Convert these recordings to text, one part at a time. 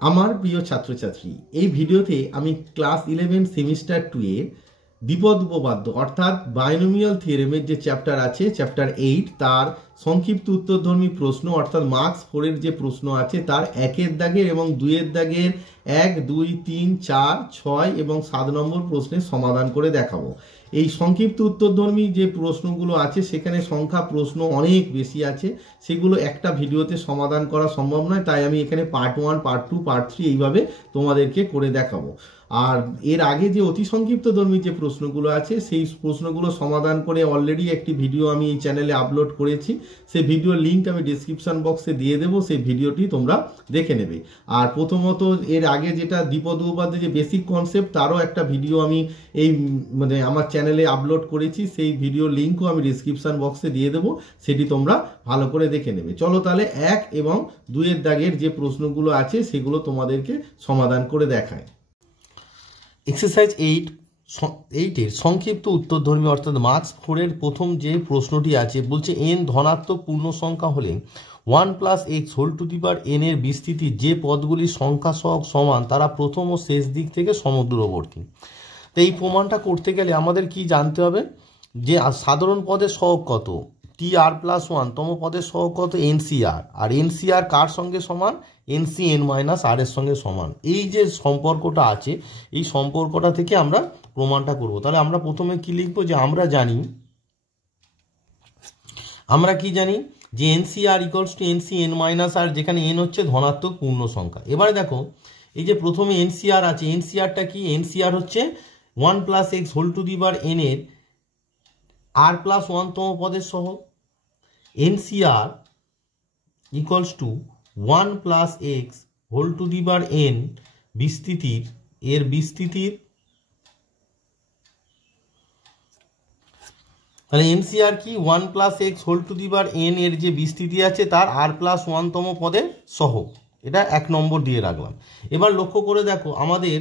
আমার প্রিয় ছাত্রছাত্রী, এই ভিডিওতে আমি ক্লাস 11 সেমিস্টার 2 এর দ্বিপদ উপপাদ্য অর্থাৎ বাইনোমিয়াল থিওরেমের যে চ্যাপ্টার আছে, চ্যাপ্টার 8, তার সংক্ষিপ্ত উত্তরধর্মী প্রশ্ন অর্থাৎ মার্কস 4 এর যে প্রশ্ন আছে তার 1 দাগের এবং 2 দাগের 1, 2, 3, 4, 6 এবং 7 নম্বর প্রশ্নের সমাধান করে দেখাবো। এই সংক্ষিপ্ত উত্তরধর্মী যে প্রশ্নগুলো আছে সেখানে সংখ্যা প্রশ্ন অনেক বেশি আছে, সেগুলো একটা ভিডিওতে সমাধান করা সম্ভব নয়, তাই আমি এখানে পার্ট 1, পার্ট 2, পার্ট 3 এইভাবে তোমাদেরকে করে দেখাবো। আর এর আগে যে অতি সংক্ষিপ্ত ধর্মী যে প্রশ্নগুলো আছে সেই প্রশ্নগুলো সমাধান করে অলরেডি একটি ভিডিও আমি এই চ্যানেলে আপলোড করেছি, সেই ভিডিওর লিঙ্ক আমি ডিসক্রিপশন বক্সে দিয়ে দেবো, সেই ভিডিওটি তোমরা দেখে নেবে। আর প্রথমত এর আগে যেটা দ্বিপদ উপপাদ্যের যে বেসিক কনসেপ্ট তারও একটা ভিডিও আমি এই আমার চ্যানেলে আপলোড করেছি, সেই ভিডিওর লিঙ্কও আমি ডিসক্রিপশন বক্সে দিয়ে দেবো, সেটি তোমরা ভালো করে দেখে নেবে। চলো তাহলে 1 এবং 2 দাগের যে প্রশ্নগুলো আছে সেগুলো তোমাদেরকে সমাধান করে দেখায়। এক্সারসাইজ 8 সংক্ষিপ্ত উত্তরধর্মী অর্থাৎ মার্কস 4 এর প্রথম যে প্রশ্নটি আছে বলছে n ধনাত্মক পূর্ণ সংখ্যা হলে 1 + x whole to the power n এর বিস্তৃতি যে পদগুলির সংখ্যা সহগ সমান তারা প্রথম ও শেষ দিক থেকে সমদূরবর্তী। তো এই প্রমাণটা করতে গেলে আমাদের কি জানতে হবে যে সাধারণ পদের সহগ কত, tr+1 তম পদের সহগ কত, NCR, আর NCR কার সঙ্গে সমান, NCn-r এর সঙ্গে সমান। এই যে সম্পর্কটা আছে এই সম্পর্কটা থেকে আমরা প্রমাণটা করব। তাহলে আমরা প্রথমে কি লিখবো যে আমরা কি জানি যে NCR = NCn-r, যেখানে n হচ্ছে ধনাত্মক পূর্ণ সংখ্যা। এবারে দেখো এই যে প্রথমে NCR আছে, NCRটা কি, NCR হচ্ছে 1 + x whole to the power n এর r+1 তম পদের সহগ। NCR = 1 + x whole to the power n বিস্তৃতির তাহলে NCR কি 1 + x whole to the power n এর যে বিস্তৃতি আছে তার r+1 তম পদের সহগ। এটা 1 নম্বর দিয়ে রাখলাম। এবার লক্ষ্য করে দেখো আমাদের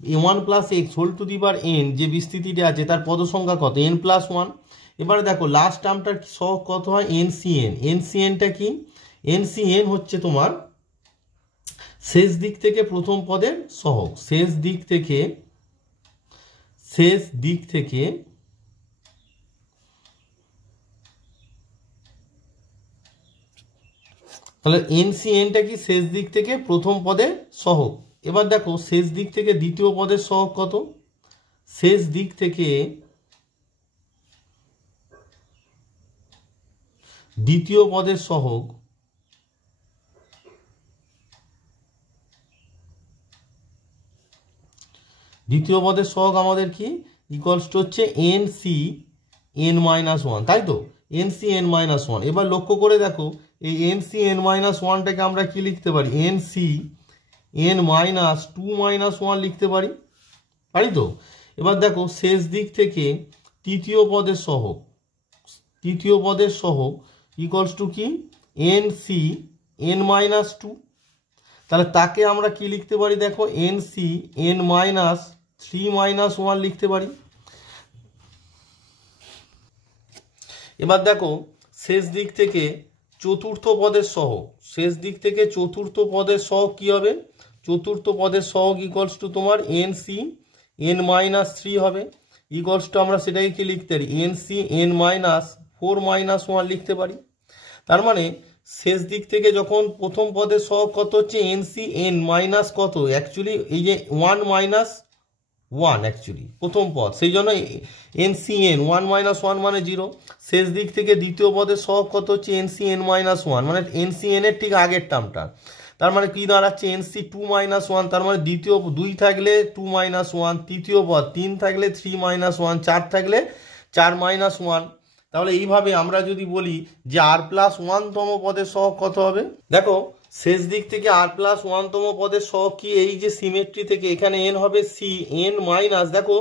1 + x whole to the power n যে বিস্তৃতিটা আছে তার পদ সংখ্যা কত, n+1। এবারে দেখো লাস্ট টার্মটার সহগ কত হয়, NCn। NCnটা কি, NCn হচ্ছে তোমার শেষ দিক থেকে প্রথম পদের সহগ, শেষ দিক থেকে তাহলে NCnটা কি শেষ দিক থেকে প্রথম পদের সহগ। এবার দেখো শেষ দিক থেকে দ্বিতীয় পদের সহগ কত, শেষ দিক থেকে দ্বিতীয় পদের সহগ আমাদের কি ইকুয়ালস হচ্ছে NCn-1, তাই তো, NCn-1। এবার লক্ষ্য করে দেখো এই NCn-1টাকে আমরা কি লিখতে পারি, NCn-2-1 লিখতে পারি তো। এবার দেখো শেষ দিক থেকে তৃতীয় পদের সহগ ইকুয়ালস টু কি, NCn-2। তাহলে তাকে আমরা কি লিখতে পারি, দেখো NCn-3-1 লিখতে পারি। এবার দেখো শেষ দিক থেকে চতুর্থ পদের সহগ কি হবে, চতুর্থ পদের সহগ ইকুয়ালস টু তোমার NCn-3 হবে, ইকুয়ালস টু আমরা সেটাকে কি লিখতে পারি, NCn-4-1 লিখতে পারি। তার মানে শেষ দিক থেকে যখন প্রথম পদের সহগ কত হচ্ছে NCn- কত, অ্যাকচুয়ালি এই যে 1 - 1 অ্যাকচুয়ালি প্রথম পদ, সেই জন্য NCn 1 - 1 মানে 0। শেষ দিক থেকে দ্বিতীয় পদের সহগ কত হচ্ছে NCn-1, মানে NCn এর ঠিক আগের টার্মটা, তার মানে কি দাঁড়াচ্ছে NC2-1, তার মানে দ্বিতীয় 2 থাকলে 2-1, তৃতীয় পদ 3 থাকলে 3-1, 4 থাকলে 4-1। তাহলে এইভাবে আমরা যদি বলি যে r+1 তম পদের সহগ কত হবে, দেখো শেষ দিক থেকে r+1 তম পদের সহগ কি, এই যে সিমেট্রি থেকে এখানে n হবে Cn-, দেখো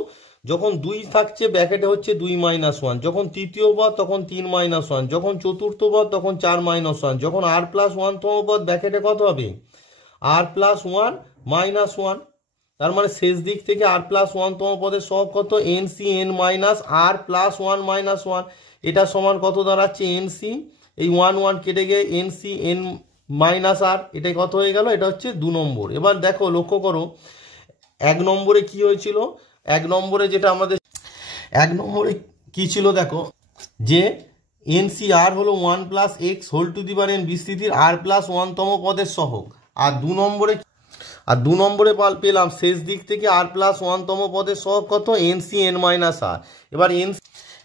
যখন 2 থাকছে ব্র্যাকেটে হচ্ছে 2-1, যখন তৃতীয় পদ তখন 3-1, যখন চতুর্থ পদ তখন 4-1, যখন r+1 তম পদ ব্র্যাকেটে কত হবে, r+1-1। তার মানে শেষ দিক থেকে r+1 তম পদের সহগ কত, NCn-r+1-1। এটা সমান কত দাঁড়াচ্ছে, NC এই 1 1 কেটে গিয়ে NCn মাইনাস আর, এটাই কত হয়ে গেল, এটা হচ্ছে 2 নম্বর। এবার দেখো লক্ষ্য করো 1 নম্বরে কি হয়েছিল, 1 নম্বরে যেটা আমাদের 1 নম্বরে কি ছিল দেখো, যে এনসিআর হলো 1 plus x whole to the power n বিস্তৃতির আর প্লাস 1তম পদের সহগ। আর 2 নম্বরে পেলাম শেষ দিক থেকে আর প্লাস 1তম পদের সহগ কত, এনসি এন মাইনাস আর।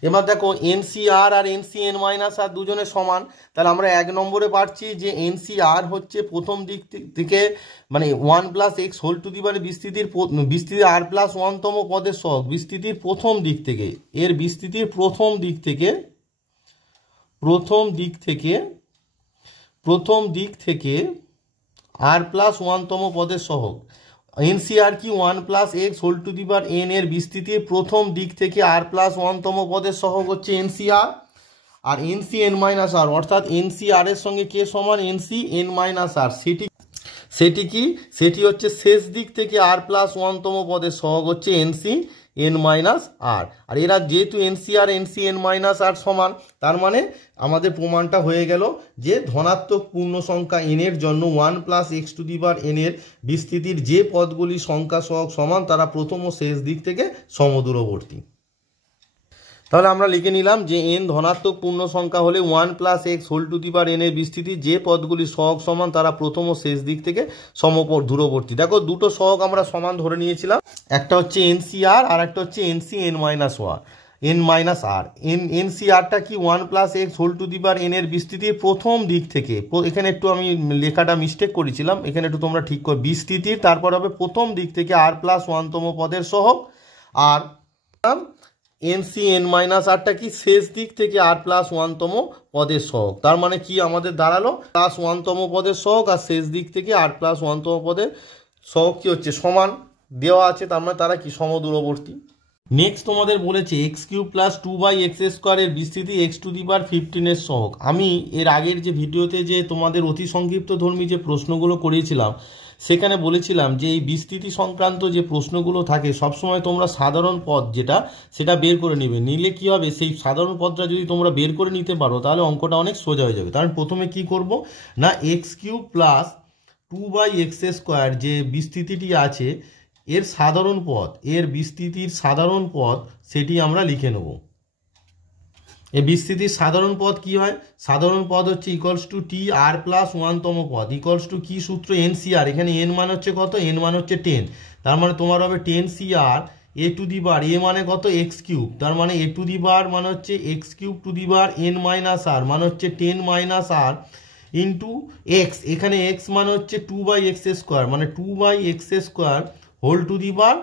এবার দেখো এনসিআর আর এনসি এন মাইনাস আর দুজনে সমান, তাহলে আমরা 1 নম্বরে পাচ্ছি যে এনসিআর হচ্ছে প্রথম দিক থেকে মানে 1 plus x whole to the power বিস্তৃতির আর প্লাস 1তম পদের সহগ, বিস্তৃতির প্রথম দিক থেকে, এর বিস্তৃতির প্রথম দিক থেকে আর প্লাস 1তম পদের সহগ। এনসিআর কি 1 plus x whole to the power N এর বিস্তৃতির প্রথম দিক থেকে আর প্লাস 1তম পদের সহগ হচ্ছে এনসিআর। আর এনসি এন মাইনাস আর অর্থাৎ এনসিআর এর সঙ্গে কে সমান, এনসি এন মাইনাস আর, সেটি হচ্ছে শেষ দিক থেকে আর প্লাস 1তম পদের সহগ হচ্ছে এনসি এন মাইনাস আর। আর এরা যেহেতু এনসিআর এনসি এন মাইনাস আর সমান, তার মানে আমাদের প্রমাণটা হয়ে গেল যে ধনাত্মক পূর্ণ সংখ্যা এন এর জন্য 1 plus x to the power N এর বিস্তৃতির যে পদগুলি সংখ্যা সহগ সমান তারা প্রথম ও শেষ দিক থেকে সমদূরবর্তী। তাহলে আমরা লিখে নিলাম যে এন ধনাত্মক পূর্ণ সংখ্যা হলে 1 plus x whole to the power N এর বিস্তৃতি যে পদগুলি সহগ সমান তারা প্রথম ও শেষ দিক থেকে দূরবর্তী। দেখো দুটো সহগ আমরা সমান ধরে নিয়েছিলাম, একটা হচ্ছে এনসিআর আর একটা হচ্ছে এনসি এন মাইনাস আর। এনসিআরটা কি 1 plus x whole to the power N এর বিস্তৃতির প্রথম দিক থেকে, এখানে একটু আমি লেখাটা মিস্টেক করেছিলাম, এখানে একটু তোমরা ঠিক করো, বিস্তৃতির তারপর হবে প্রথম দিক থেকে আর প্লাস 1তম পদের সহগ। আর এনসি এন মাইনাস আরটা কি শেষ দিক থেকে আর প্লাস 1তম পদের সহগ। তার মানে কি আমাদের দাঁড়ালো প্লাস 1তম পদের সহগ আর শেষ দিক থেকে আর প্লাস 1তম পদের সহগ কি হচ্ছে সমান দেওয়া আছে, তার মানে তারা কি সমদূরবর্তী। নেক্সট তোমাদের বলেছে এক্স কিউব প্লাস 2/x স্কোয়ারের বিস্তৃতি এক্স টু দি পাওয়ার 15 এর সহগ। আমি এর আগের যে ভিডিওতে যে তোমাদের অতি সংক্ষিপ্ত ধর্মী যে প্রশ্নগুলো করিয়েছিলাম সেখানে বলেছিলাম যে এই বিস্তৃতি সংক্রান্ত যে প্রশ্নগুলো থাকে সবসময় তোমরা সাধারণ পদ সেটা বের করে নেবে, নিলে কি হবে সেই সাধারণ পদটা যদি তোমরা বের করে নিতে পারো তাহলে অঙ্কটা অনেক সোজা হয়ে যাবে। কারণ প্রথমে কি করব না x cube plus 2/x square যে বিস্তৃতিটি আছে এর সাধারণ পদ, এর বিস্তৃতির সাধারণ পদ সেটি আমরা লিখে নেব। এই বিস্তৃতির সাধারণ পদ কি হয়, সাধারণ পদ হচ্ছে equals to T r plus 1তম পদ ইকুয়ালস টু কি সূত্র, এনসিআর। এখানে এন মান হচ্ছে কত, এন মান হচ্ছে 10, তার মানে তোমার হবে 10 CR এ টু দি পাওয়ার এ মানে কত এক্স কিউব, তার মানে এ টু দি পাওয়ার মানে হচ্ছে x cube to the power n minus r মানে হচ্ছে 10 মাইনাস আর ইন্টু এক্স, এখানে এক্স মানে হচ্ছে 2/x স্কোয়ার মানে 2/x square whole to the power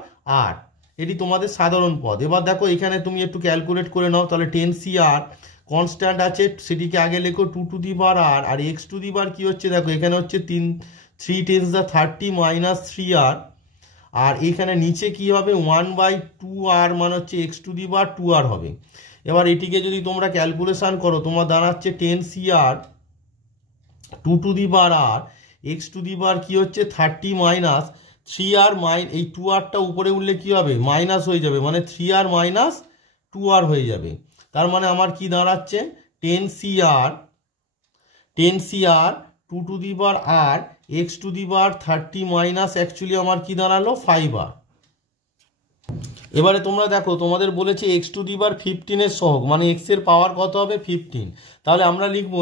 r, এটি তোমাদের সাধারণ পদ। এবার দেখো এখানে তুমি একটু ক্যালকুলেট করে নাও, তাহলে 10 CR কনস্ট্যান্ট আছে সেটিকে আগে লেখো 2 টু দি পাওয়ার আর, আর এক্স টু দি পাওয়ার কী হচ্ছে দেখো এখানে হচ্ছে 3 × 10⁻30 মাইনাস 3R, আর এখানে নিচে কি হবে 1/2R মানে হচ্ছে x to the power 2R হবে। এবার এটিকে যদি তোমরা ক্যালকুলেশান করো তোমার দাঁড়াচ্ছে 10 CR 2 to the power R x to the power কী হচ্ছে 30 মাইনাস 3R এই 2Rটা উপরে উঠলে কী হবে মাইনাস হয়ে যাবে, মানে 3R মাইনাস 2R হয়ে যাবে। তার মানে আমার কি দাঁড়াচ্ছে 10 CR 2 to the power R x to the power 30 minus actually আমার কি দাঁড়ালো 5R। এবারে তোমরা দেখো তোমাদের বলেছে এক্স টু দি পাওয়ার 15 এর সহগ, মানে এক্স এর পাওয়ার কত হবে 15। তাহলে আমরা লিখবো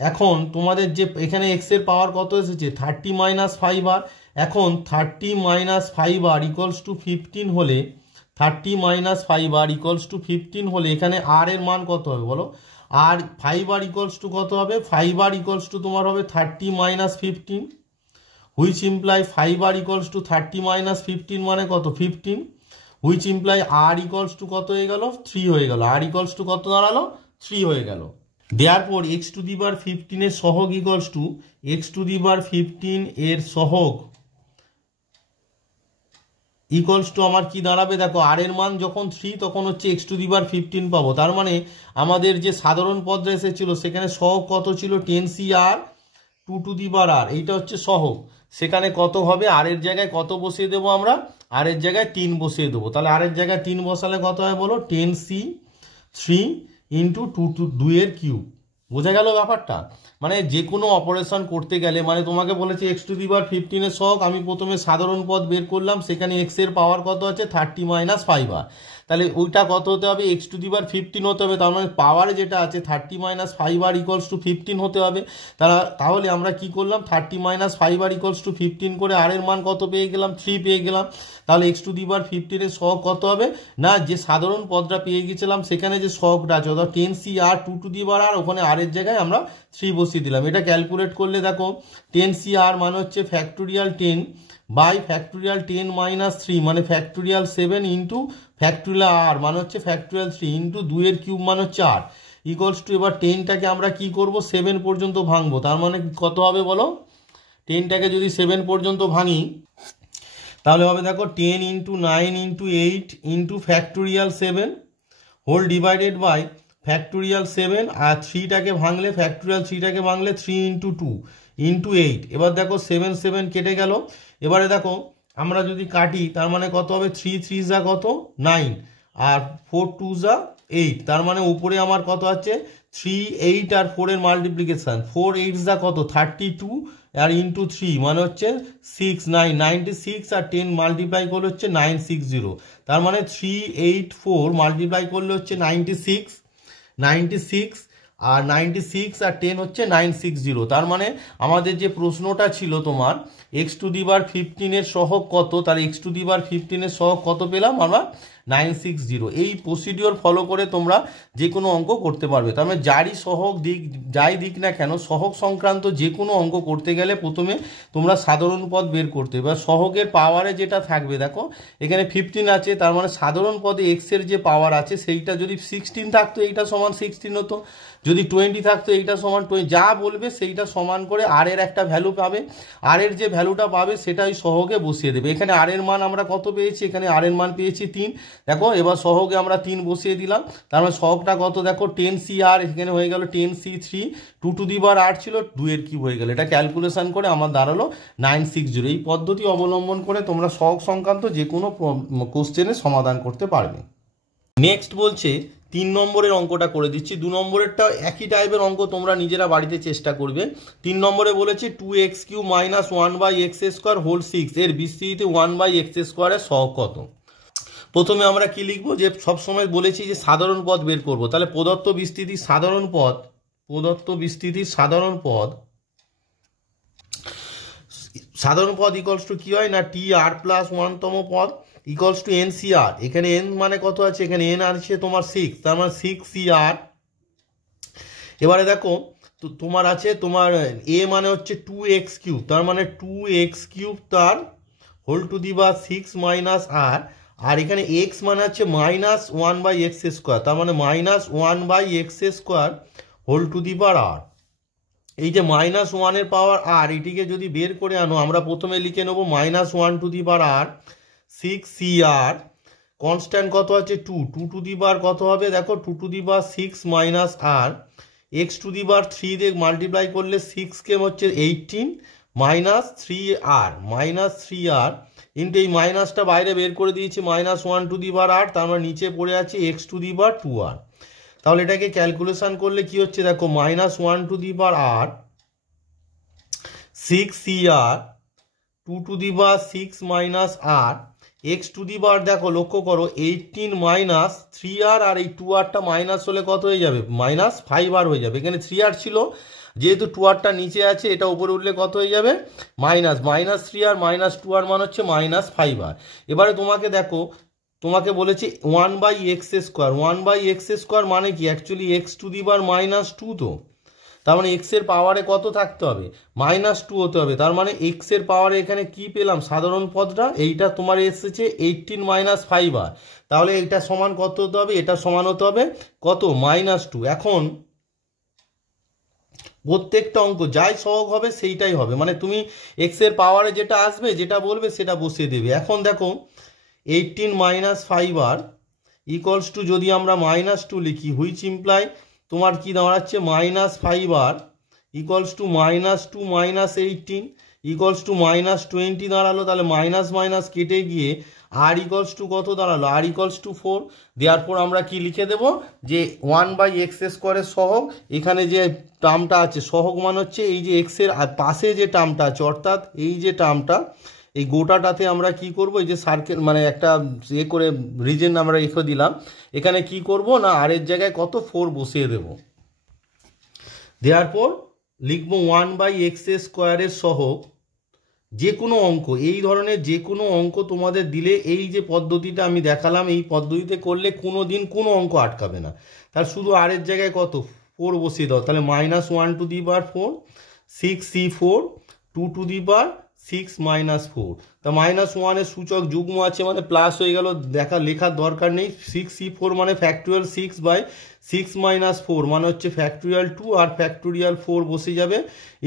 এখন তোমাদের যে এখানে এক্স এর পাওয়ার কত এসেছে 30 মাইনাস 5R, এখন 30 মাইনাস 5R ইকুয়ালস টু 15 হলে 30 মাইনাস 5R ইকুয়ালস টু 15 হলে এখানে আর এর মান কত হবে বলো, আর 5R ইকুয়ালস টু কত হবে, 5R ইকুয়ালস টু তোমার হবে 30 minus 15 which imply 5R equals to 30 minus 15 মানে কত 15, which imply R equals to কত হয়ে গেল 3 হয়ে গেল, আর ইকুয়ালস টু কত দাঁড়ালো 3 হয়ে গেল। দেয়ারপর এক্স টু দি পাওয়ার 15 এর সহগ equals to x to the power 15 এর সহগ ইকুয়ালস টু আমার কি দাঁড়াবে দেখো আর এর মান যখন 3 তখন হচ্ছে এক্স টু দি পাওয়ার 15 পাবো। তার মানে আমাদের যে সাধারণ পদটা এসেছিল সেখানে সহগ কত ছিল 10 CR 2 টু দি পাওয়ার আর, এইটা হচ্ছে সহগ, সেখানে কত হবে আর এর জায়গায় কত বসিয়ে দেবো আমরা, আর এর জায়গায় 3 বসিয়ে দেবো। তাহলে আর এর জায়গায় 3 বসালে কত হয় বলো 10C 3 × 2 এর কিউব, বোঝা গেল ব্যাপারটা। মানে যে কোনো অপারেশন করতে গেলে মানে তোমাকে বলেছে এক্স টু দি পাওয়ার 15 এর সহগ, আমি প্রথমে সাধারণ পদ বের করলাম, সেখানে এক্স এর পাওয়ার কত আছে 30 - 5r, তাহলে ওইটা কত হতে হবে এক্স টু দি পাওয়ার 15 হতে হবে, তার মানে পাওয়ার যেটা আছে 30 - 5r ইকুয়ালস টু 15 হতে হবে। তাহলে আমরা কি করলাম 30 - 5r ইকুয়ালস টু 15 করে আর এর মান কত পেয়ে গেলাম 3 পেয়ে গেলাম। তাহলে এক্স টু দি পাওয়ার 15 এর সহগ কত হবে না যে সাধারণ পদটা পেয়ে গেছিলাম সেখানে যে সহগটা আছে অর্থাৎ 10cr 2 টু দি পাওয়ার আর ওখানে আর এর জায়গায় আমরা 3 বসিয়ে দিলাম। এটা ক্যালকুলেট করলে দেখো 10cr মানে হচ্ছে ফ্যাক্টোরিয়াল 10 বাই ফ্যাক্টোরিয়াল 10 - 3 মানে ফ্যাক্টোরিয়াল 7 ইন্টু ফ্যাক্টোরিয়াল আর মানে হচ্ছে ফ্যাক্টোরিয়াল 3 ইন্টু 2 এর কিউব মানে হচ্ছে 8 ইকুয়ালস টু, এবার 10টাকে আমরা কি করব 7 পর্যন্ত ভাঙবো, তার মানে কত হবে বলো 10টাকে যদি 7 পর্যন্ত ভাঙি তাহলে হবে দেখো 10 into 9 into 8 into factorial 7 whole divided by factorial 7 আর 3টাকে ভাঙলে ফ্যাক্টোরিয়াল 3টাকে ভাঙলে 3 ইন্টু 2 ইন্টু 8। এবার দেখো 7 7 কেটে গেল। এবারে দেখো আমরা যদি কাটি তার মানে কত হবে 3 3 যা কত 9 আর 4 2 যা 8, তার মানে উপরে আমার কত আছে 3 8 আর 4 এর মাল্টিপ্লিকেশন 4 8 যা কত 32 আর ইন্টু 3 মানে হচ্ছে 6 9 96 আর 10 মাল্টিপ্লাই করলে হচ্ছে 960, তার মানে 384 মাল্টিপ্লাই করলে হচ্ছে 96 আর 96 আর 10 হচ্ছে 960। তার মানে আমাদের যে প্রশ্নটা ছিল তোমার এক্স টু দি পাওয়ার 15 এর সহগ কত, তার এক্স টু দি পাওয়ার 15 এর সহগ কত পেলাম আমরা 960। এই প্রসিডিওর ফলো করে তোমরা যে কোনো অঙ্ক করতে পারবে। তার মানে যারই সহগ দিক যাই দিক না কেন সহগ সংক্রান্ত যে কোনো অঙ্ক করতে গেলে প্রথমে তোমরা সাধারণ পদ বের করতে হবে। সহগের পাওয়ারে যেটা থাকবে দেখো এখানে 15 আছে, তার মানে সাধারণ পদে এক্স এর যে পাওয়ার আছে সেইটা যদি 16 থাকতো এইটা সমান 16 হতো, যদি 20 থাকতো এইটা সমান 20, যা বলবে সেইটা সমান করে আর এর একটা ভ্যালু পাবে, আর এর যে ভ্যালুটা পাবে সেটাই সহগে বসিয়ে দেবে। এখানে আর এর মান আমরা কত পেয়েছি এখানে আর এর মান পেয়েছি 3, দেখো এবার সহগে আমরা 3 বসিয়ে দিলাম, তার মানে সহগটা কত দেখো 10cr এখানে হয়ে গেল 10c3 2 টু দি পাওয়ার 8 ছিল 2 এর কিউব হয়ে গেল, এটা ক্যালকুলেশন করে আমার দাঁড়ালো 960। এই পদ্ধতি অবলম্বন করে তোমরা সহগ সংক্রান্ত যে কোনো কোশ্চেনের সমাধান করতে পারবে। নেক্সট বলছে 3 নম্বরের অঙ্কটা করে দিচ্ছি, 2 নম্বরেরটা একই টাইপের অঙ্ক তোমরা নিজেরা বাড়িতে চেষ্টা করবে। 3 নম্বরে বলেছে 2x³ - 1/x² হোল 6 এর বিস্তৃতি 1/x² এর সহগ কত। প্রথমে আমরা কি লিখবো যে সবসময় বলেছি যে সাধারণ পদ বের করব, তাহলে প্রদত্ত বিস্তৃতির সাধারণ পদ ইকুয়ালস টু কি হয় না TR প্লাস 1 তম পদ ইকুয়ালস টু NCR, এখানে n মানে কত আছে এখানে n আছে তোমার 6, তার মানে 6CR। এবারে দেখো তোমার আছে তোমার a মানে হচ্ছে 2x³ তার মানে 2x³ তার whole to the power 6 minus r, আর এখানে x মানে হচ্ছে -1/x², তার মানে -1/x² whole to the power r। এই যে -1 এর পাওয়ার r এটিকে যদি বের করে আনো আমরা প্রথমে লিখে নেবো -1 to the power r 6CR, constant কত আছে 2 টু দি পাওয়ার কত হবে দেখো 2 to the power 6 minus r, x to the power 3 দিয়ে মাল্টিপ্লাই করলে 6 কে হচ্ছে 18 মাইনাস 3r ইন্টু এই মাইনাসটা বাইরে বের করে দিয়েছি -1 টু দি পাওয়ার r, তার মানে নিচে পড়ে আছে x to the power 2r। তাহলে এটাকে ক্যালকুলেশন করলে কি হচ্ছে দেখো -1 to the power r 6CR 2 to the power 6 minus r, x to the power দেখো লক্ষ্য করো 18 মাইনাস 3r আর এই 2rটা মাইনাস হলে কত হয়ে যাবে -5r হয়ে যাবে, এখানে 3r ছিল যেহেতু 2rটা নিচে আছে এটা উপরে উঠলে কত হয়ে যাবে -3r মাইনাস 2r মান হচ্ছে -5r। এবারে তোমাকে দেখো তোমাকে বলেছে 1/x² মানে কি অ্যাকচুয়ালি x টু দি পাওয়ার -2, তো তার মানে x এর পাওয়ারে কত থাকতে হবে -2 হতে হবে, তার মানে x এর পাওয়ারে এখানে কি পেলাম সাধারণ পদটা এইটা তোমার এসেছে 18 - 5r, তাহলে এটা সমান কত হতে হবে এটা সমান হতে হবে কত -2। এখন প্রত্যেকটা অঙ্ক যাই সহগ হবে সেইটাই হবে, মানে তুমি x এর পাওয়ারে যেটা আসবে যেটা বলবে সেটা বসিয়ে দেবে। এখন দেখো 18 - 5r ইকুয়ালস টু যদি আমরা -2 লিখি হুইচ ইমপ্লাই তোমার কি দাঁড়াচ্ছে -5r equals two -2 - 18 equals to -20 দাঁড়ালো, তাহলে মাইনাস মাইনাস কেটে গিয়ে আর ইকলস টু কত দাঁড়ালো, আর ইকলস টু 4। দেওয়ার পর আমরা কি লিখে দেব যে 1/x² সহগ, এখানে যে টার্মটা আছে সহগ মানে হচ্ছে এই যে এক্সের পাশে যে টার্মটা আছে, অর্থাৎ এই যে টার্মটা, এই গোটাটাতে আমরা কি করব, এই যে সার্কেল মানে একটা ইয়ে করে রিজন আমরা রেখে দিলাম, এখানে কি করব না আর এর জায়গায় কত 4 বসিয়ে দেব। দেওয়ার পর লিখবো 1/x² সহগ যে কোনো অঙ্ক, এই ধরনের যে কোনো অঙ্ক তোমাদের দিলে এই যে পদ্ধতিটা আমি দেখালাম, এই পদ্ধতিতে করলে কোনো দিন কোনো অঙ্ক আটকাবে না। তার শুধু আর এর জায়গায় কত 4 বসিয়ে দাও, তাহলে -1/4, 6c4, 2/6 - 4। তা -1 সূচক যুগ্ম আছে মানে প্লাস হয়ে গেল, লেখার দরকার নেই। 6c4 মানে ফ্যাক্টোরিয়াল 6/6 - 4 মানে হচ্ছে ফ্যাক্টোরিয়াল 2, আর ফ্যাক্টোরিয়াল 4 বসে যাবে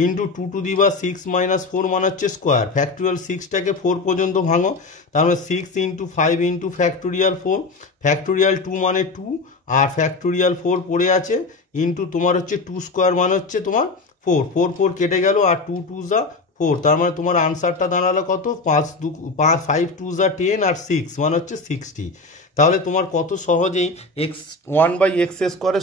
ইন্টু 2/6 - 4 মানে হচ্ছে স্কোয়ার। ফ্যাক্টোরিয়াল 6টাকে 4 পর্যন্ত ভাঙো, তাহলে 6 × 5 × ফ্যাক্টোরিয়াল 4, ফ্যাক্টোরিয়াল 2 মানে 2, আর ফ্যাক্টোরিয়াল 4 পড়ে আছে ইন্টু তোমার হচ্ছে 2 স্কোয়ার মানে হচ্ছে তোমার 4, 4 কেটে গেল, আর 2 2 যা 4, তার মানে তোমার আনসারটা দাঁড়ালো কত 5 2 যা 10, আর 6 মানে হচ্ছে 60। তাহলে তোমার কত সহজেই 1/x²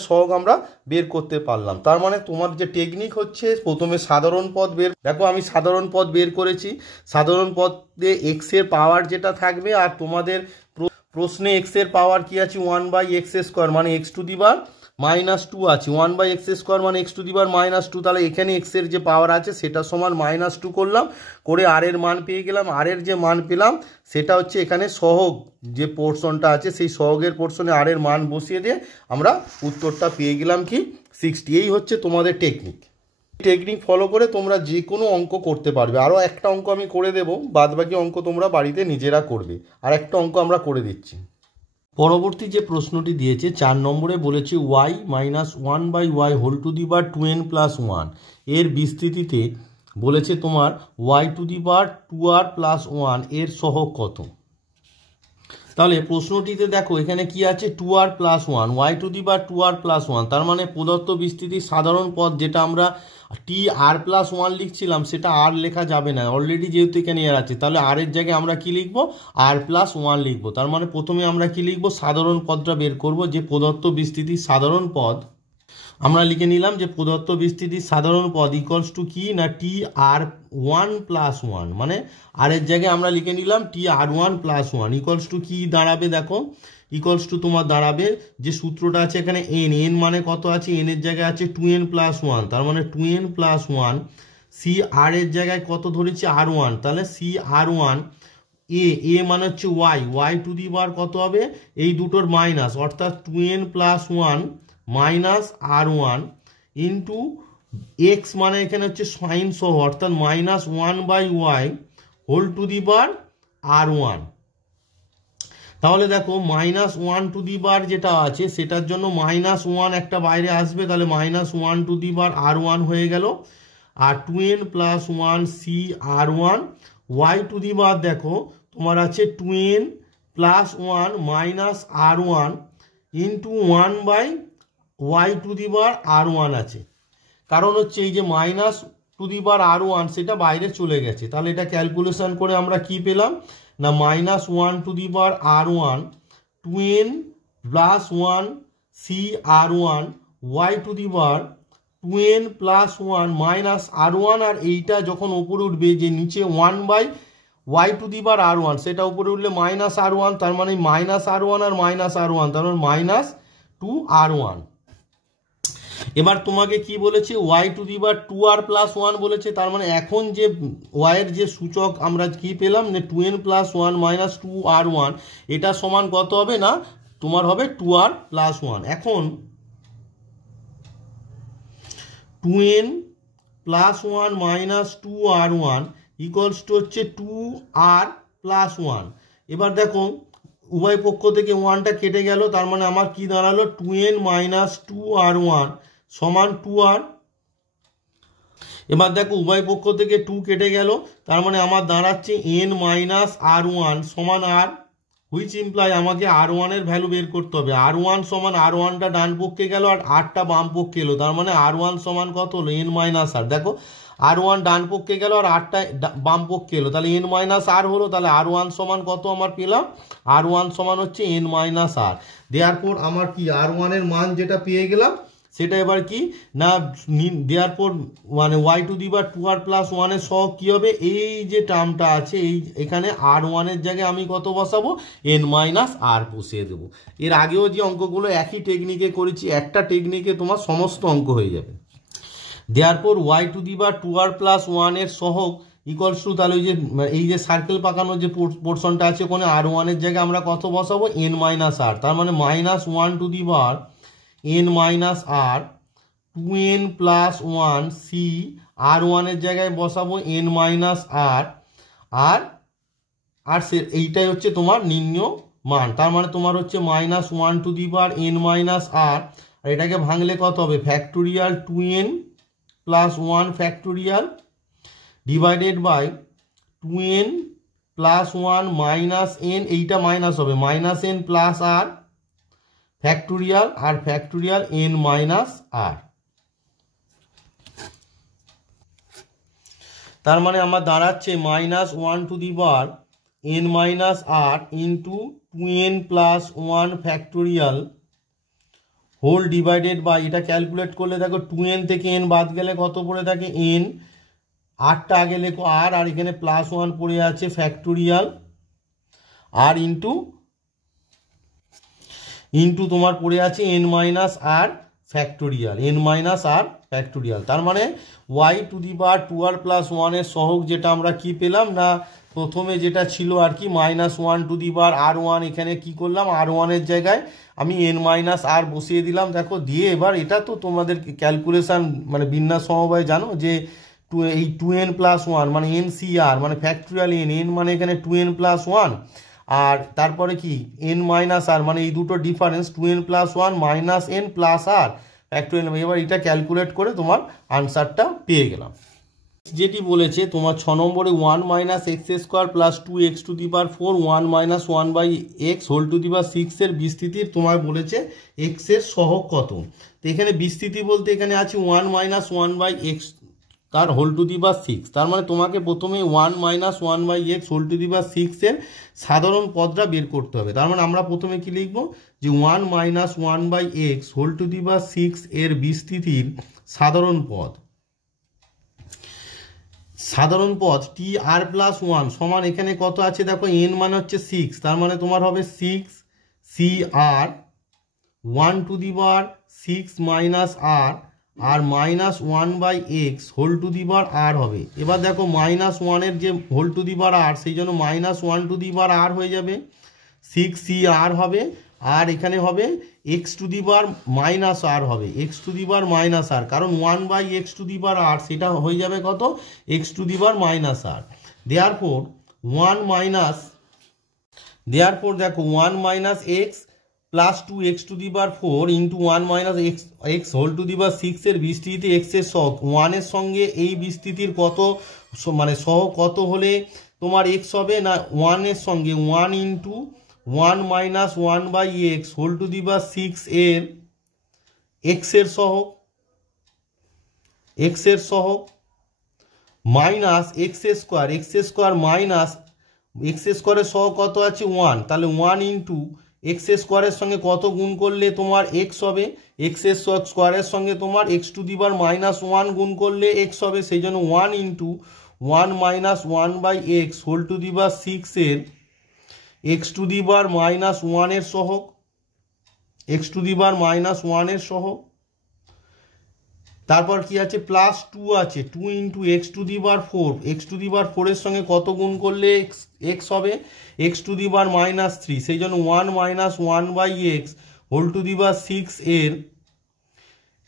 সহগ আমরা বের করতে পারলাম। তার মানে তোমার যে টেকনিক হচ্ছে প্রথমে সাধারণ পদ দেখো আমি সাধারণ পদ বের করেছি, সাধারণ পদে x এর পাওয়ার যেটা থাকবে, আর তোমাদের প্রশ্নে x এর পাওয়ার কি আছে 1/x² মানে x⁻² আছে, 1/x² মানে x⁻², তাহলে এখানে x এর যে পাওয়ার আছে সেটা সমান -2 করলাম, করে আর এর মান পেয়ে গেলাম। আর এর যে মান পেলাম সেটা হচ্ছে এখানে সহগ যে পোর্শনটা আছে সেই সহগের পোর্শনে আর এর মান বসিয়ে দিয়ে আমরা উত্তরটা পেয়ে গেলাম কি 60। এই হচ্ছে তোমাদের টেকনিক ফলো করে তোমরা যে কোনো অঙ্ক করতে পারবে। আরও একটা অঙ্ক আমি করে দেব, বাদবাকি অঙ্ক তোমরা বাড়িতে নিজেরা করবে। আর একটা অঙ্ক আমরা করে দিচ্ছি। পরবর্তী যে প্রশ্নটি দিয়েছে 4 নম্বরে বলেছে y - 1/y² 2n+1 এর বিস্তৃতিতে বলেছে তোমার y2r+1 এর সহগ কত। তাহলে প্রশ্নটিতে দেখো এখানে কি আছে 2r+1, y2r+1, তার মানে প্রদত্ত বিস্তৃতির সাধারণ পদ যেটা আমরা tr+1 লিখছিলাম সেটা আর লেখা যাবে না, অলরেডি যেহেতু এখানে আর আছে, তাহলে আর এর জায়গায় আমরা কি লিখব r+1 লিখব। তার মানে প্রথমে আমরা কি লিখব সাধারণ পদটা বের করব, যে প্রদত্ত বিস্তৃতির সাধারণ পদ আমরা লিখে নিলাম যে প্রদত্ত বিস্তৃতির সাধারণ পদ ইকুয়ালস টু কি না tr1+1, মানে আর এর জায়গায় আমরা লিখে নিলাম tr1+1 ইকুয়ালস টু কি দাঁড়াবে, দেখো ইকুয়ালস টু তোমার দাঁড়াবে যে সূত্রটা আছে এখানে n মানে কত আছে, n এর জায়গায় আছে 2n+1, তার মানে 2n+1 সি আর এর জায়গায় কত ধরেছি r1, তাহলে cr1 এ মানে হচ্ছে y কত হবে এই দুটোর মাইনাস, অর্থাৎ 2n+1 -r1 ইন্টু এক্স মানে এখানে হচ্ছে সাইন সহ, অর্থাৎ -1/y² তাহলে দেখো -1 যেটা আছে সেটার জন্য -1 একটা বাইরে আসবে, তাহলে -1/r1 হয়ে গেল, আর 2n+1 cr1 y² দেখো তোমার আছে 2n+1 -r1 ইন্টু 1/y² আছে, কারণ হচ্ছে এই যে -2r1 সেটা বাইরে চলে গেছে, তাহলে এটা ক্যালকুলেশন করে আমরা কি পেলাম না -1/r1 2n+1 cr1 y² 2n+1 -r1, আর এইটা যখন উপরে উঠবে যে নিচে 1/y² সেটা উপরে উঠলে -r1, তার মানে -r1 আর -r1 তার মানে -2r1। এবার তোমাকে কি বলেছে y2r+1 বলেছে, তার মানে এখন যে y এর যে সূচক আমরা কি পেলাম না 2n+1 -2r1, এটা সমান কত হবে না তোমার হবে 2r+1। এখন 2n+1 -2r1 ইকুয়ালস টু হচ্ছে 2r+1। এবার দেখো উভয় পক্ষ থেকে 1টা কেটে গেল, তার মানে আমার কি দাঁড়ালো 2n - 2r1 সমান 2r। এবার দেখো উভয় পক্ষ থেকে 2 কেটে গেল, তার মানে আমার দাঁড়াচ্ছে n - r1 সমান r, হুইচ ইমপ্লাই আমাকে r1 এর ভ্যালু বের করতে হবে। r1 সমান r1টা ডান পক্ষে গেল আর rটা বাম পক্ষে এলো, তার মানে r1 সমান কত হলো n - r। দেখো R1 ডান পক্ষে গেল আর আরটা বাম পক্ষে এলো, তাহলে n মাইনাস আর হলো। তাহলে R1 সমান কত আমার পেলাম? R1 সমান হচ্ছে n মাইনাস আর। দেয়ারপর আমার কি R1 এর মান যেটা পেয়ে গেলাম সেটা এবার কি না, দেয়ারপর মানে y two the power 2r plus 1 এর সহগ কি হবে? এই যে টার্মটা আছে এই এখানে R1 এর জায়গায় আমি কত বসাবো? n মাইনাস আর বসিয়ে দেবো। এর আগেও যে অঙ্কগুলো একই টেকনিকে করেছি, একটা টেকনিকে তোমার সমস্ত অঙ্ক হয়ে যাবে। দেয়ারপর y two the power 2r plus 1 এর সহগ ইকুয়ালস টু, তাহলে এই যে সার্কেল পাকানোর যে পোর্শনটা আছে ওখানে R1 এর জায়গায় আমরা কত বসাবো? n মাইনাস আর। তার মানে minus 1 to the power n minus R 2n plus 1 c, R1 এর জায়গায় বসাবো n মাইনাস আর, আর এইটাই হচ্ছে তোমার নির্ণয় মান। তার মানে তোমার হচ্ছে minus 1 to the power n minus r, আর এটাকে ভাঙলে কত হবে? Factorial 2n plus 1 factorial divided by 2n plus 1 minus n, এইটা মাইনাস হবে minus n plus r factorial r factorial n minus আর। তার মানে আমার দাঁড়াচ্ছে minus 1 to the power n minus r into 2n plus 1 factorial whole divided by, এটা calculate করলে দেখো 2n থেকে n বাদ গেলে কত পড়ে থাকে? n, আরটা আগে লেখো আর, আর এখানে প্লাস 1 পড়ে আছে ফ্যাক্টোরিয়াল আর ইন্টু তোমার পড়ে আছে n মাইনাস আর factorial, n minus r factorial. তার মানে y two the power 2r plus 1 এর সহগ যেটা আমরা কি পেলাম না, প্রথমে যেটা ছিল আর কি minus 1 to the power R1, এখানে কি করলাম R1 এর জায়গায় আমি n মাইনাস আর বসিয়ে দিলাম। দেখো দিয়ে এবার এটা তো তোমাদের ক্যালকুলেশন মানে বিন্যাস সমবায় জানো যে এই 2n প্লাস 1 মানে NCR মানে ফ্যাক্টোরিয়াল n মানে এখানে 2n প্লাস 1 আর তারপরে কি n মাইনাস আর মানে এই দুটো difference 2n plus 1 minus n plus r factorial. এবার এটা ক্যালকুলেট করে তোমার আনসারটা পেয়ে গেলাম। যেটি বলেছে তোমার 6 নম্বরে 1 minus x square plus 2x to the power 4 1 minus 1 by x whole to the power 6 এর বিস্তৃতির তোমার বলেছে এক্স এর সহগ কত। তো এখানে বিস্তৃতি বলতে এখানে আছে 1 মাইনাস 1 বাই এক্স তার হোল টু দি পাওয়ার 6। তার মানে তোমাকে প্রথমে 1 minus 1 by x whole to the power 6 এর সাধারণ পদটা বের করতে হবে। তার মানে আমরা প্রথমে কি লিখব যে 1 minus 1 by x whole to the power 6 এর বিস্তৃতির সাধারণ পদ, সাধারণ পদ টি আর প্লাস 1 সমান এখানে কত আছে দেখো n মানে হচ্ছে 6, তার মানে তোমার হবে 6 C r 1 to the power 6 minus r আর minus 1 by x whole to the power r হবে। এবার দেখো মাইনাস 1 এর যে হোল টু দি পাওয়ার আর সেই জন্য মাইনাস 1 টু দি পাওয়ার আর হয়ে যাবে 6 সি আর হবে, আর এখানে হবে x to the power minus r হবে x to the power minus r, কারণ 1 by x to the power r সেটা হয়ে যাবে কত x to the power minus r. Therefore 1 মাইনাস, দেয়ারফোর দেখো 1 minus x plus 2 x to the power 4 into 1 minus x whole to the power 6 এর বিস্তৃতি x এর সহগ 1 এর সঙ্গে এই বিস্তৃতির কত মানে সহগ কত হলে তোমার এক্স হবে না 1 এর সঙ্গে 1 into 1 minus 1 by x whole to the power 6 এর এক্স এর সহগ minus x square minus x স্কোয়ারের সহগ কত আছে 1, তাহলে 1 ইন্টু এক্স স্কোয়ারের সঙ্গে কত গুণ করলে তোমার এক্স হবে, এক্স স্কোয়ারের সঙ্গে তোমার x to the power minus 1 গুণ করলে এক্স হবে, সেই জন্য 1 into 1 minus 1 by x whole to the power 6 এর x to the power minus 1 এর সহগ, x to the power minus 1 এর সহগ। তারপর কি আছে প্লাস 2 আছে 2 into x to the power 4, x to the power 4 এর সঙ্গে কত গুণ করলে এক্স হবে, x to the power minus 3, সেই জন্য 1 minus 1 by x whole to the power 6 এর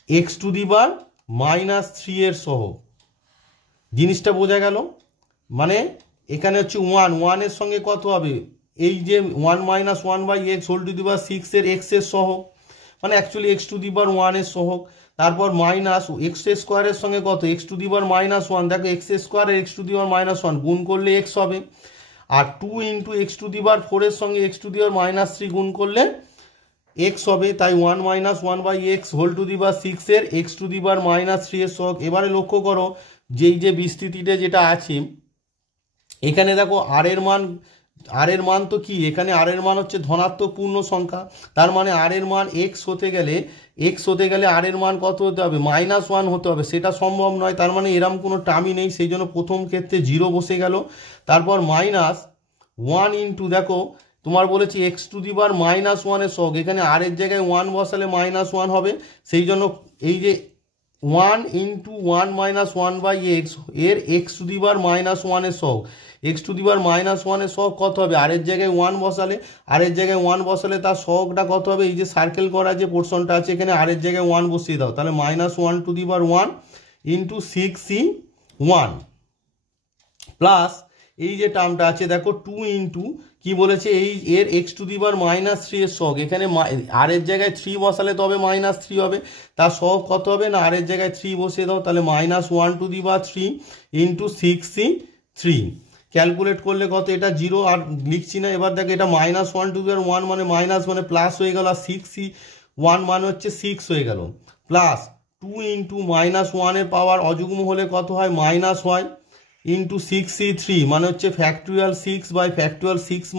x to the power minus 3 এর সহগ। জিনিসটা বোঝা গেল? মানে এখানে হচ্ছে 1 এর সঙ্গে কত হবে এই যে 1 minus 1 by x whole to the power 6 এর এক্স এর সহগ, মানে actually x to the power 1 এর সহগ। তারপর মাইনাস এক্স স্কোয়ারের সঙ্গে কত x to the power minus 1, দেখো x square x to the power minus 1 গুণ করলে এক্স হবে, আর 2 into x to the power 4 এর সঙ্গে x to the power minus 3 গুণ করলে এক্স হবে, তাই 1 minus 1 by x whole to the power 6 এর x to the power minus 3 এর সহগ। এবারে লক্ষ্য করো যেই যে বিস্তৃতিটা যেটা আছে এখানে দেখো আর এর মান তো কি, এখানে আর এর মান হচ্ছে ধনাত্মক পূর্ণ সংখ্যা, তার মানে আর এর মান এক্স হতে গেলে আর এর মান কত হতে হবে, -1 হতে হবে। সেটা সম্ভব নয়, তার মানে এরম কোনো টার্মই নেই, সেই জন্য প্রথম ক্ষেত্রে 0 বসে গেল। তারপর -1 ইন্টু, দেখো তোমার বলেছি x টু দি পাওয়ার -1 এর সহগ, এখানে আর এর জায়গায় 1 বসালে -1 হবে, সেই জন্য এই যে 1 ইন্টু 1 - 1/x এর x টু দি পাওয়ার -1 এর সহগ, x টু দি পাওয়ার -1 এর সহগ কত হবে, আর এর জায়গায় 1 বসালে তার সহগটা কত হবে, এই যে সার্কেল করা যে পোর্শনটা আছে এখানে আর এর জায়গায় 1 বসিয়ে দাও, তাহলে -1 to the power 1 into 6c1 plus এই যে টার্মটা আছে দেখো 2 ইন্টু কি বলেছে, এই এর x টু দি পাওয়ার -3 এর সহগ, এখানে আর এর জায়গায় 3 বসালে তবে -3 হবে, তার সহগ কত হবে না, আর এর জায়গায় 3 বসিয়ে দাও, তাহলে -1 to the power 3 into 6c3 calculate করলে কত, এটা 0 আর লিখছি না। এবার দেখো এটা -1 টু দি পাওয়ার 1 মানে মাইনাস মানে প্লাস হয়ে গেল, আর 6c1 মানে হচ্ছে 6 হয়ে গেল, প্লাস 2 ইন্টু -1 এর পাওয়ার অযুগ্ম হলে কত হয়, মাইনাস হয়, ইন্টু 6c3 মানে হচ্ছে ফ্যাক্টোরিয়াল 6 বাই ফ্যাক্টোরিয়াল 6 -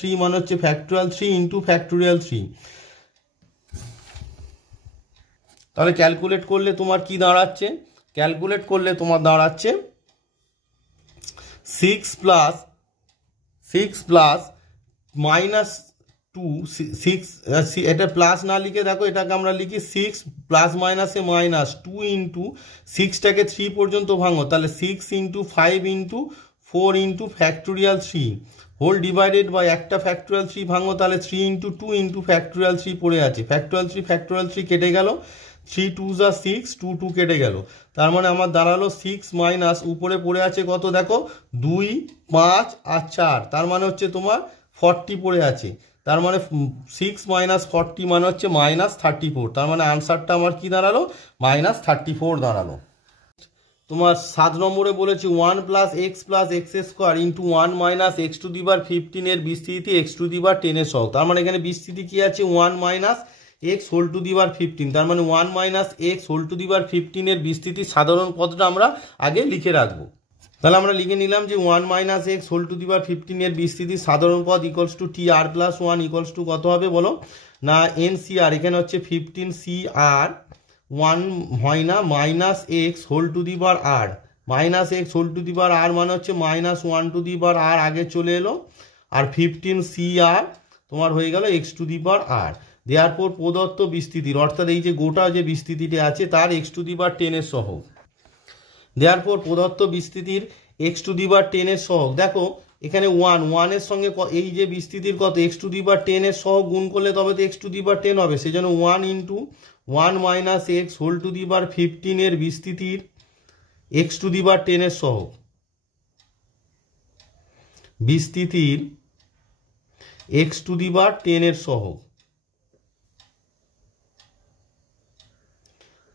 3 মানে হচ্ছে ফ্যাক্টোরিয়াল 3 ইন্টু ফ্যাক্টোরিয়াল 3। তাহলে ক্যালকুলেট করলে তোমার কি দাঁড়াচ্ছে, 6 প্লাস -2 6 এটা প্লাস না লিখে দেখো এটাকে আমরা লিখি 6 প্লাস মাইনাসে -2 ইন্টু 6টাকে 3 পর্যন্ত ভাঙো, তাহলে 6 into 5 into 4 into factorial 3 whole divided by একটা ফ্যাক্টোরিয়াল 3 ভাঙো, তাহলে 3 ইন্টু 2 ইন্টু ফ্যাক্টোরিয়াল 3 পড়ে আছে, ফ্যাক্টোরিয়াল 3 কেটে গেল, 3 2 যা 6, 2 2 কেটে গেল, তার মানে আমার দাঁড়ালো 6 মাইনাস উপরে পড়ে আছে কত দেখো 2 5 আর 4, তার মানে হচ্ছে তোমার 40 পড়ে আছে, তার মানে 6 - 40 মানে হচ্ছে -34, তার মানে আনসারটা আমার কি দাঁড়ালো, -34 দাঁড়ালো। তোমার 7 নম্বরে বলেছে 1 plus x plus x square into 1 minus x to the power 15 এর বিস্তৃতি এক্স টু দি পাওয়ার 10 এর সহগ, তার মানে এখানে বিস্তৃতি কি আছে 1 minus x whole to the power 15, তার মানে 1 minus x whole to the power 15 এর বিস্তৃতি সাধারণ পদটা আমরা আগে লিখে রাখবো। তাহলে আমরা লিখে নিলাম যে 1 minus x whole to the power 15 এর বিস্তৃতি সাধারণ পদ equals to T r plus 1 equals to কত হবে বলো না, এন সি আর, এখানে হচ্ছে 15 সি আর 1 হয় না minus x whole to the power r, minus x whole to the power r মানে হচ্ছে -1 টু দি পাওয়ার আর আগে চলে এলো, আর 15 সি আর তোমার হয়ে গেল এক্স টু দি পাওয়ার আর। দেয়ারপর প্রদত্ত বিস্তৃতির, অর্থাৎ এই যে গোটা যে বিস্তৃতিটি আছে তার এক্স টু দি পাওয়ার 10 এর সহগ, দেয়ারপর প্রদত্ত বিস্তৃতির এক্স টু দি পাওয়ার 10 এর সহগ, দেখো এখানে 1 এর সঙ্গে এই যে বিস্তৃতির কত এক্স টু দি পাওয়ার 10 এর সহগ গুণ করলে তবে তো এক্স টু দি পাওয়ার 10 হবে, সেই জন্য 1 into 1 minus x whole to the power 15 এর বিস্তৃতির এক্স টু দি পাওয়ার 10 এর সহগ, বিস্তৃতির এক্স টু দি পাওয়ার 10 এর সহগ,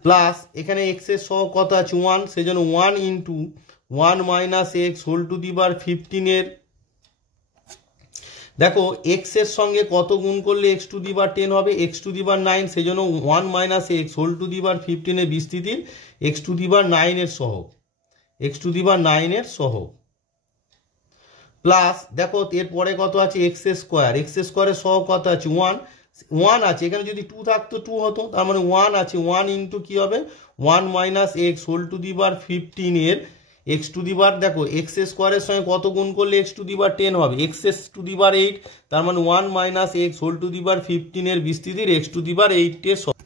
প্লাস এখানে এক্স এর সহগ কত আছে 1, সেই জন্য 1 into 1 minus x whole to the power 15 এর, দেখো এক্স এর সঙ্গে কত গুণ করলে এক্স টু দি পাওয়ার 10 হবে, এক্স টু দি পাওয়ার 9, সেই জন্য 1 minus x whole to the power 15 এর বিস্তৃতির এক্স টু দি পাওয়ার 9 এর সহগ, এক্স টু দি পাওয়ার 9 এর সহগ, প্লাস দেখো এরপরে কত আছে এক্স স্কোয়ারের সহগ কত আছে 1 আছে, এখানে যদি 2 থাকতো 2 হতো, তার মানে 1 আছে, 1 ইন্টু কি হবে 1 minus x whole to the power 15 এর এক্স টু দি পাওয়ার, দেখো এক্স স্কোয়ারের সঙ্গে কত গুণ করলে এক্স টু দি পাওয়ার 10 হবে, এক্স টু দি পাওয়ার 8, তার মানে 1 minus x whole to the power 15 এর বিস্তৃতির এক্স টু দি পাওয়ার 8 এর সহগ।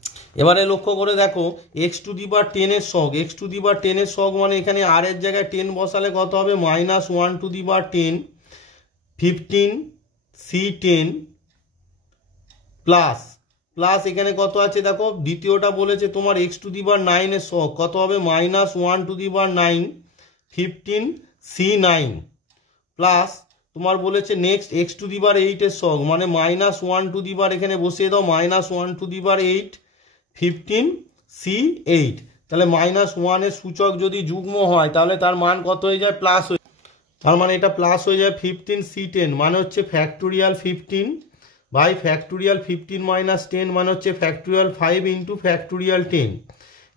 এবারে লক্ষ্য করে দেখো এক্স টু দি পাওয়ার 10 এর সহগ, এক্স টু দি পাওয়ার 10 এর সহগ মানে এখানে আর এর জায়গায় 10 বসালে কত হবে -1 to the power 10 15 c10 plus এখানে কত আছে দেখো দ্বিতীয়টা বলেছে তোমার এক্স টু দি পাওয়ার 9 এর সহগ কত হবে -1 to the power 9 15 c9 plus তোমার বলেছে নেক্সট এক্স টু দি পাওয়ার 8 এর সহগ মানে -1 টু দি পাওয়ার এখানে বসিয়ে দাও -1 টু দি পাওয়ার 8 15 c8, তাহলে -1 এর সূচক যদি যুগ্ম হয় তাহলে তার মান কত হয়ে যায় প্লাস হয়ে, তার মানে এটা প্লাস হয়ে যায় 15 c10 মানে হচ্ছে ফ্যাক্টোরিয়াল 15 বাই ফ্যাক্টোরিয়াল 15 মাইনাস 10 মানে হচ্ছে ফ্যাক্টোরিয়াল 5 ইন্টু ফ্যাক্টোরিয়াল 10,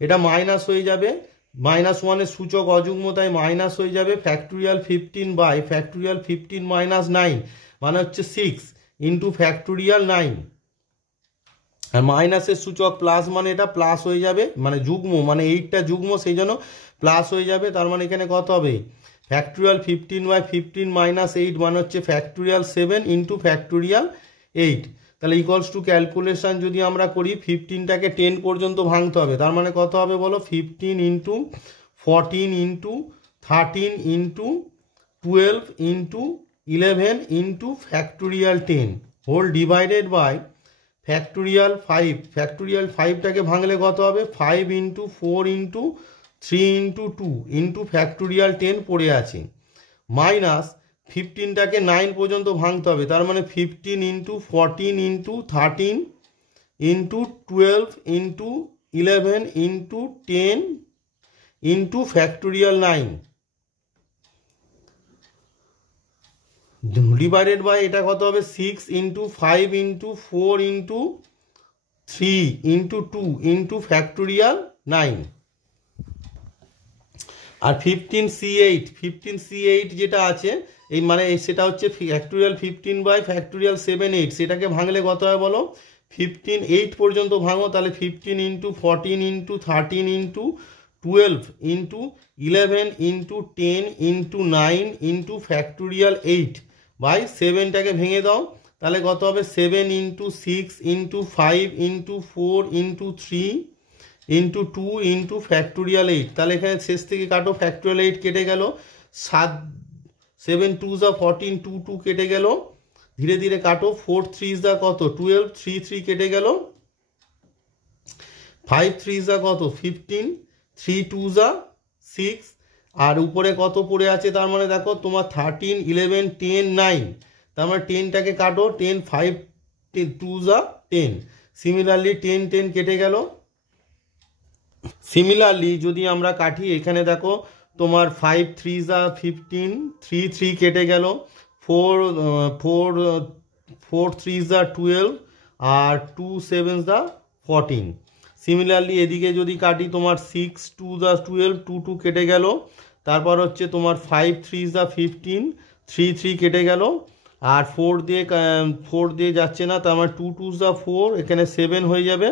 এটা মাইনাস হয়ে যাবে -1 সূচক অযুগ্ম, তাই মাইনাস হয়ে যাবে। ফ্যাক্টোরিয়াল 15 বাই ফ্যাক্টোরিয়াল 15 - 9 মানে হচ্ছে 6 ইন্টু ফ্যাক্টোরিয়াল 9। আর মাইনাসের সূচক প্লাস মানে এটা প্লাস হয়ে যাবে, মানে যুগ্ম, মানে 8টা যুগ্ম, সেই জন্য প্লাস হয়ে যাবে। তার মানে এখানে কত হবে? ফ্যাক্টোরিয়াল 15/15 - 8 মানে হচ্ছে ফ্যাক্টোরিয়াল 7 ইন্টু ফ্যাক্টোরিয়াল 8। তাহলে ইকুয়ালস টু ক্যালকুলেশন যদি আমরা করি, 15টাকে 10 পর্যন্ত ভাঙতে হবে। তার মানে কত হবে বলো? 15 into 14 into 13 into 12 into 11 into factorial 10 whole divided by factorial 5। Factorial 5টাকে ভাঙলে কত হবে? 5 into 4 into 3 into 2 into factorial 10 পড়ে আছে, মাইনাস 15টাকে 9 পর্যন্ত ভাঙতে হবে। তার মানে 15 into 14 into 13 into 12 into 11 into 10 into factorial 9 divided by এটা কত হবে? 6 into 5 into 4 into 3 into 2 into factorial 9। আর 15C8 যেটা আছে এই মানে সেটা হচ্ছে ফ্যাক্টোরিয়াল 15 বাই ফ্যাক্টোরিয়াল 7/8, সেটাকে ভাঙলে কত হয় বলো? 15 8 পর্যন্ত ভাঙো, তাহলে 15 into 14 into 13 into 12 into 11 into 10 into 9 into factorial 8 by 7টাকে ভেঙে দাও, তাহলে কত হবে? 7 into 6 into 5 into 4 into 3 into 2 into factorial 8। তাহলে এখানে শেষ থেকে কাটো, ফ্যাক্টোরিয়াল 8 কেটে গেল, 7 2 14, 2 2 কেটে গেল, ধীরে ধীরে কাটো, 4 3 কত? 12, 3 3 কেটে গেল, 5 3 কত? 15, 3 2 6, আর উপরে কত পড়ে আছে? তার মানে দেখো তোমার 13 11 10 9, তার মানে 10টাকে কাটো, 10 5 2 10, সিমিলারলি 10 10 কেটে গেল। সিমিলারলি যদি আমরা কাটি, এখানে দেখো তোমার 5 3 15, 3 3 কেটে গেল, 4 3 12, আর 2 7 14। সিমিলারলি এদিকে যদি কাটি, তোমার 6 2 12, 2 2 কেটে গেল, তারপর হচ্ছে তোমার 5 3 15, 3 3 কেটে গেল, আর 4 দিয়ে যাচ্ছে না, তার মানে 2 2 4, এখানে 7 হয়ে যাবে,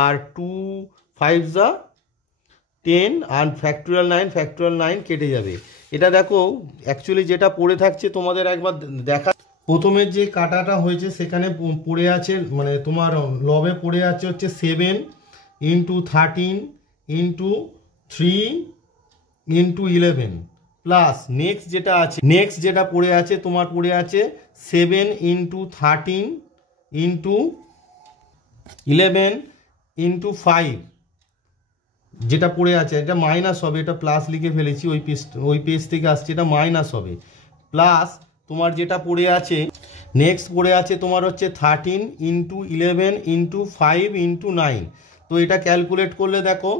আর 2 5 10, আর ফ্যাক্টোরিয়াল 9 কেটে যাবে। এটা দেখো অ্যাকচুয়ালি যেটা পড়ে থাকছে তোমাদের একবার দেখা, প্রথমের যে কাটাটা হয়েছে সেখানে পড়ে আছে, মানে তোমার লবে পড়ে আছে হচ্ছে 7 into 13 into 3 into 11, plus next যেটা পড়ে আছে তোমার পড়ে আছে 7 ইন্টু 13 ইন্টু 11 ইন্টু 5, যেটা পড়ে আছে এটা মাইনাস হবে, এটা প্লাস লিখে ফেলেছি, ওই পেজ থেকে আসছে, এটা মাইনাস হবে। প্লাস তোমার যেটা পড়ে আছে নেক্সট পড়ে আছে তোমার হচ্ছে 13 ইন্টু 11 ইন্টু 5 ইন্টু 9। তো এটা ক্যালকুলেট করলে দেখো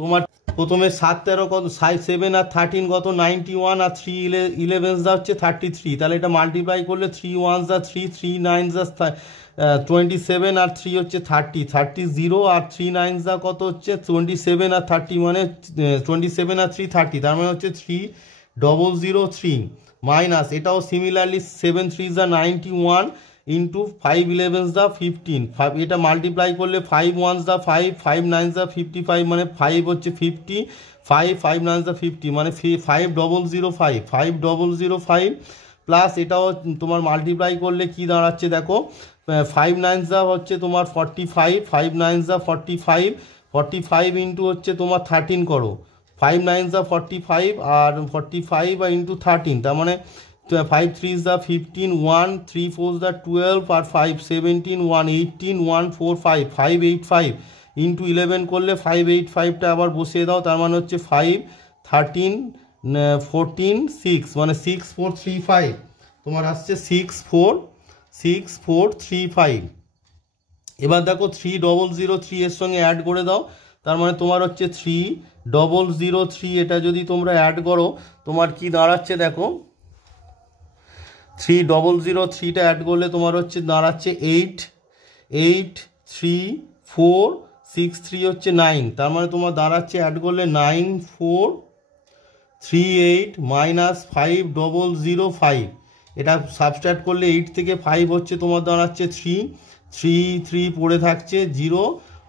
তোমার প্রথমে 7 13 কত, 7 আর 13 কত? 91, আর 3 11 হচ্ছে 33, তাহলে এটা মাল্টিপ্লাই করলে 3 1 3 3 9 27, আর 3 হচ্ছে 30 0, আর 3 9 কত হচ্ছে 27, আর 30 মানে 27 আর 3 30, তার মানে হচ্ছে 3003, মাইনাস এটাও সিমিলারলি 7 3 91 ইন্টু 5 11 15, এটা মাল্টিপ্লাই করলে 5 1 5 5 9 55, মানে 5 হচ্ছে 50, 5 5 9 50, মানে 5005, প্লাস এটাও তোমার মাল্টিপ্লাই করলে কি দাঁড়াচ্ছে দেখো, 5 9 হচ্ছে তোমার 45, 5 9 45 ইন্টু হচ্ছে তোমার 13 করো, 5 9 45, আর 45 ইন্টু 13, তার মানে 5 3 15, 1 3 4 12, আর 5 17 1 18 1 4 5 585 ইন্টু 11 করলে 585টা আবার বসিয়ে দাও, তার মানে হচ্ছে 5 13 14 6, মানে 6435, তোমার আসছে 6435। এবার দেখো 3003 এর সঙ্গে অ্যাড করে দাও, তার মানে তোমার হচ্ছে 3003, এটা যদি তোমরা অ্যাড করো তোমার কি দাঁড়াচ্ছে দেখো, 3003টা অ্যাড করলে তোমার হচ্ছে দাঁড়াচ্ছে 8 8 3 4 6 3 হচ্ছে 9, তার মানে তোমার দাঁড়াচ্ছে অ্যাড করলে 9 4 3 8 মাইনাস 5 0 0 5, এটা সাবস্ট্রাক্ট করলে 8 থেকে 5 হচ্ছে তোমার দাঁড়াচ্ছে 3 3 3 পড়ে থাকছে 0,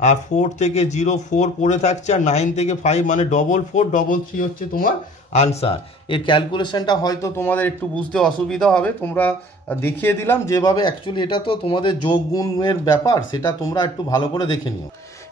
আর 4 থেকে 0 4 পড়ে থাকছে, আর 9 থেকে 5 মানে 4 4 3 হচ্ছে তোমার আনসার। এর ক্যালকুলেশনটা হয়তো তোমাদের একটু বুঝতে অসুবিধা হবে, তোমরা দেখিয়ে দিলাম যেভাবে, অ্যাকচুয়ালি এটা তো তোমাদের যোগ গুণের ব্যাপার, সেটা তোমরা একটু ভালো করে দেখে নিও।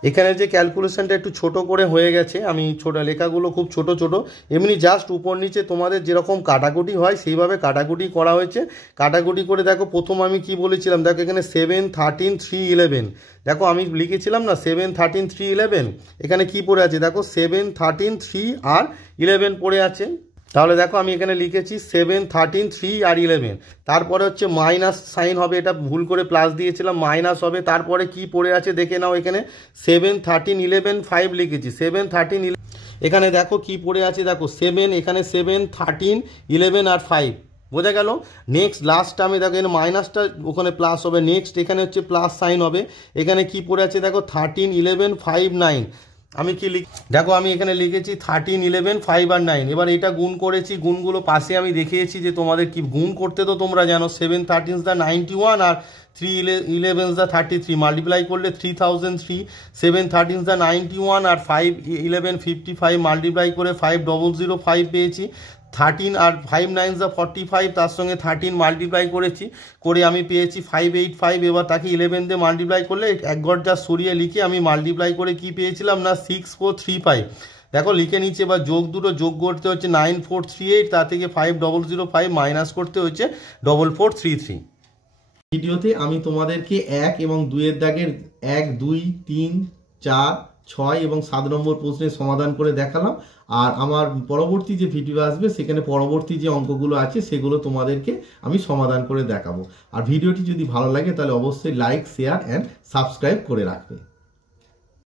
এখানে যে ক্যালকুলেশনটা একটু ছোট করে হয়ে গেছে, আমি ছোট লেখাগুলো খুব ছোট ছোট, এমনি জাস্ট উপর নিচে তোমাদের যেরকম কাটাকুটি হয় সেইভাবে কাটাকুটি করা হয়েছে। কাটাকুটি করে দেখো, প্রথম আমি কি বলেছিলাম, দেখো এখানে 7 13 3 11, দেখো আমি লিখেছিলাম না 7 13 3 11, এখানে কি পড়ে আছে দেখো 7 13 3 আর 11 পড়ে আছে। তাহলে দেখো আমি এখানে লিখেছি 7 13 3 আর 11, তারপরে হচ্ছে মাইনাস সাইন হবে, এটা ভুল করে প্লাস দিয়েছিলাম, মাইনাস হবে, তারপরে কি পড়ে আছে দেখে নাও, এখানে 7 13 11 5 লিখেছি, 7 13 11, এখানে দেখো কি পড়ে আছে, দেখো 7, এখানে 7 13 11 আর 5, বোঝা গেল। নেক্সট লাস্ট টার্মে দেখো এখানে মাইনাসটা ওখানে প্লাস হবে, নেক্সট এখানে হচ্ছে প্লাস সাইন হবে, এখানে কি পড়ে আছে দেখো 13 11 5 9, আমি কি দেখো আমি এখানে লিখেছি 13 11 5 আর 9, এবার এটা গুণ করেছি, গুণগুলো পাশে আমি দেখিয়েছি যে তোমাদের কি গুণ করতে, তো তোমরা জানো 7 13 দা 91 আর 3 11 দা 33, মাল্টিপ্লাই করলে 3003, 7 13 দা 91 আর 5 11 55, মাল্টিপ্লাই করে 5005 পেয়েছি, 13 আর 5 9 দা 45, তার সঙ্গে 13 মাল্টিপ্লাই করেছি, করে আমি পেয়েছি 585, এবার তাকে 11 দিয়ে মাল্টিপ্লাই করলে এক ঘর যা সরিয়ে লিখে আমি মাল্টিপ্লাই করে কি পেয়েছিলাম না 6435, দেখো লিখে নিচ্ছে। এবার দুটো যোগ করতে হচ্ছে 9438, তা থেকে 5005 মাইনাস করতে হচ্ছে 4433। ভিডিওতে আমি তোমাদেরকে 1 এবং 2 এর দাগের 1 2 3 4 6 এবং 7 নম্বর প্রশ্নের সমাধান করে দেখালাম, আর আমার পরবর্তী যে ভিডিও আসবে সেখানে পরবর্তী যে অঙ্কগুলো আছে সেগুলো তোমাদেরকে আমি সমাধান করে দেখাবো। আর ভিডিওটি যদি ভালো লাগে তাহলে অবশ্যই লাইক শেয়ার অ্যান্ড সাবস্ক্রাইব করে রাখবে।